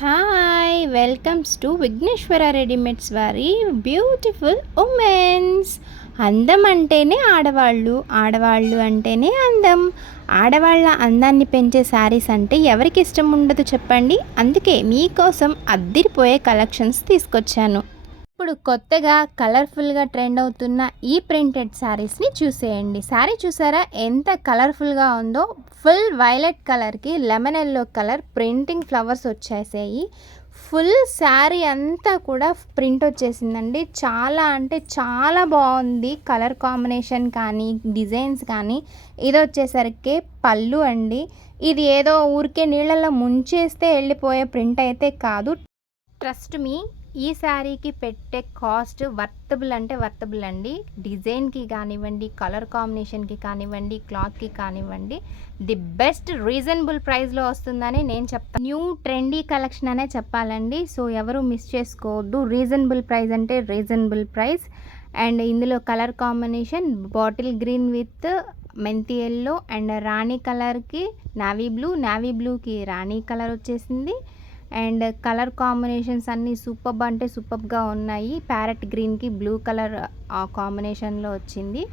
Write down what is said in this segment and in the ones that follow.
Hi welcomes to Vighneshwara readymades వారి beautiful womens. అందం అంటేనే ఆడవాళ్ళు, ఆడవాళ్ళు అంటేనే అందం. ఆడవాళ్ళ అందాన్ని పెంచే శారీస్ అంటే ఎవరికి ఇష్టం ఉండదు చెప్పండి. అందుకే మీకోసం అద్దిరిపోయే కలెక్షన్స్ తీసుకొచ్చాను. ఇప్పుడు కొత్తగా కలర్ఫుల్గా ట్రెండ్ అవుతున్న ఈ ప్రింటెడ్ శారీస్ని చూసేయండి. శారీ చూసారా ఎంత కలర్ఫుల్గా ఉందో. ఫుల్ వైలెట్ కలర్కి lemon yellow colour printing flowers వచ్చేసాయి. ఫుల్ శారీ అంతా కూడా ప్రింట్ వచ్చేసిందండి. చాలా అంటే చాలా బాగుంది. కలర్ కాంబినేషన్ కానీ డిజైన్స్ కానీ. ఇది వచ్చేసరికి పళ్ళు అండి. ఇది ఏదో ఊరికే నీళ్ళల్లో ముంచేస్తే వెళ్ళిపోయే ప్రింట్ అయితే కాదు. ట్రస్ట్ మీ, ఈ శారీకి పెట్టే కాస్ట్ వర్తబుల్ అంటే వర్తబుల్ అండి. డిజైన్కి కానివ్వండి, కలర్ కాంబినేషన్కి కానివ్వండి, క్లాత్కి కానివ్వండి, ది బెస్ట్ రీజనబుల్ ప్రైస్లో వస్తుందని నేను చెప్తాను. న్యూ ట్రెండీ కలెక్షన్ అనే చెప్పాలండి. సో ఎవరు మిస్ చేసుకోవద్దు. రీజనబుల్ ప్రైస్ అంటే రీజనబుల్ ప్రైస్. అండ్ ఇందులో colour combination bottle green with మెంతి ఎల్లో అండ్ రాణి కలర్కి నావీ బ్లూ, నావీ బ్లూకి రాణి కలర్ వచ్చేసింది. అండ్ కలర్ కాంబినేషన్స్ అన్నీ సూపర్బ్ అంటే సూపర్బ్గా ఉన్నాయి. ప్యారెట్ గ్రీన్కి బ్లూ కలర్ కాంబినేషన్లో వచ్చింది.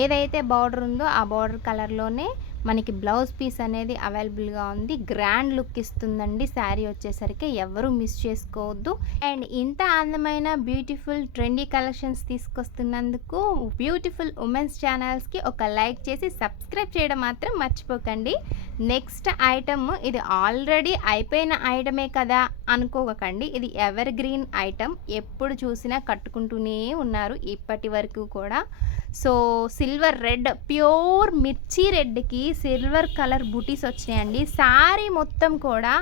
ఏదైతే బార్డర్ ఉందో ఆ బార్డర్ కలర్లోనే మనకి బ్లౌజ్ పీస్ అనేది అవైలబుల్గా ఉంది. గ్రాండ్ లుక్ ఇస్తుందండి శారీ వచ్చేసరికి. ఎవరు మిస్ చేసుకోవద్దు. అండ్ ఇంత అందమైన బ్యూటిఫుల్ ట్రెండీ కలెక్షన్స్ తీసుకొస్తున్నందుకు బ్యూటిఫుల్ ఉమెన్స్ ఛానల్స్కి ఒక లైక్ చేసి సబ్స్క్రైబ్ చేయడం మాత్రం మర్చిపోకండి. నెక్స్ట్ ఐటమ్, ఇది ఆల్రెడీ అయిపోయిన ఐటమే కదా అనుకోకండి. ఇది ఎవర్ గ్రీన్ ఐటమ్. ఎప్పుడు చూసినా కట్టుకుంటూనే ఉన్నారు ఇప్పటి వరకు కూడా. సో సిల్వర్ రెడ్, ప్యూర్ మిర్చి రెడ్కి సిల్వర్ కలర్ బూటీస్ వచ్చినాయండి. శారీ మొత్తం కూడా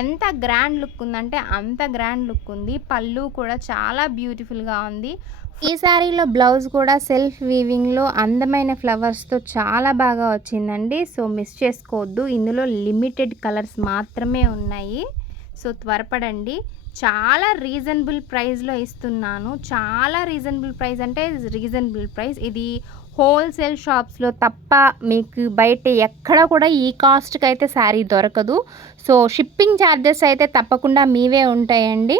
ఎంత గ్రాండ్ లుక్ ఉందంటే అంత గ్రాండ్ లుక్ ఉంది. పళ్ళు కూడా చాలా బ్యూటిఫుల్గా ఉంది. ఈ శారీలో బ్లౌజ్ కూడా సెల్ఫ్ వీవింగ్లో అందమైన ఫ్లవర్స్తో చాలా బాగా వచ్చిందండి. సో మిస్ చేసుకోవద్దు. ఇందులో లిమిటెడ్ కలర్స్ మాత్రమే ఉన్నాయి. సో త్వరపడండి. చాలా రీజనబుల్ ప్రైస్లో ఇస్తున్నాను. చాలా రీజనబుల్ ప్రైస్ అంటే రీజనబుల్ ప్రైస్. ఇది హోల్సేల్ షాప్స్లో తప్ప మీకు బయట ఎక్కడ కూడా ఈ కాస్ట్కి అయితే శారీ దొరకదు. సో షిప్పింగ్ ఛార్జెస్ అయితే తప్పకుండా మీవే ఉంటాయండి.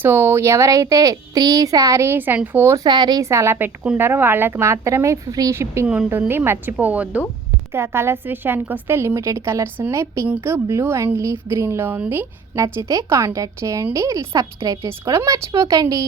సో ఎవరైతే 3 శారీస్ అండ్ 4 శారీస్ అలా పెట్టుకుంటారో వాళ్ళకి మాత్రమే ఫ్రీ షిప్పింగ్ ఉంటుంది, మర్చిపోవద్దు. ఇక కలర్స్ విషయానికి వస్తే లిమిటెడ్ కలర్స్ ఉన్నాయి. పింక్, బ్లూ అండ్ లీఫ్ గ్రీన్లో ఉంది. నచ్చితే కాంటాక్ట్ చేయండి. సబ్స్క్రైబ్ చేసుకోవడం మర్చిపోకండి.